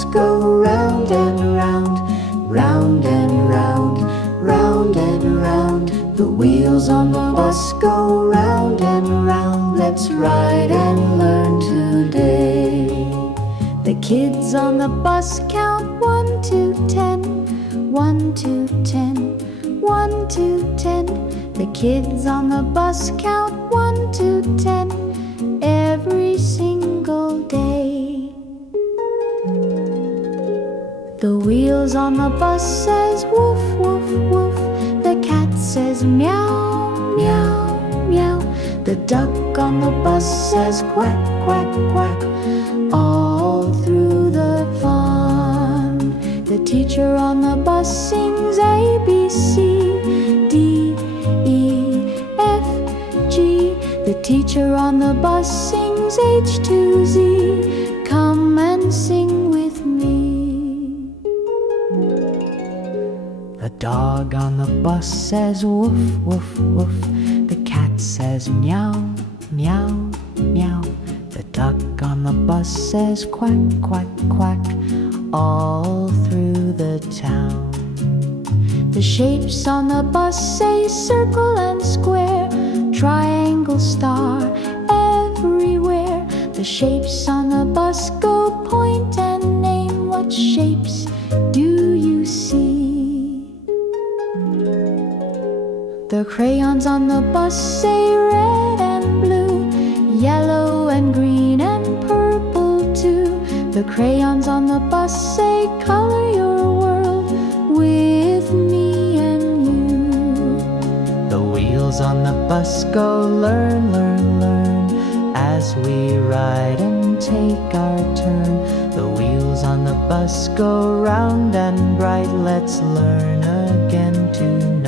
bus go round and round, round and round, round and round. The wheels on the bus go round and round. Let's ride and learn today. The kids on the bus count 1 to 10, 1 to 10, 1 to 10. The kids on the bus count 1 to 10 every single day. The wheels on the bus says woof, woof, woof. The cat says meow, meow, meow. The duck on the bus says quack, quack, quack. All through the fun, the teacher on the bus sings A, B, C, D, E, F, G. The teacher on the bus sings H to Z. Come and sing with me. The dog on the bus says woof, woof, woof. The cat says meow, meow, meow. The duck on the bus says quack, quack, quack. All through the town, the shapes on the bus say circle and square, triangle, star, everywhere. The shapes on the bus go point and name. What shapes do you see? The crayons on the bus say red and blue, yellow and green and purple too. The crayons on the bus say color your world with me and you. The wheels on the bus go learn, learn, learn as we ride and take our turn. The wheels on the bus go round and bright. Let's learn again tonight.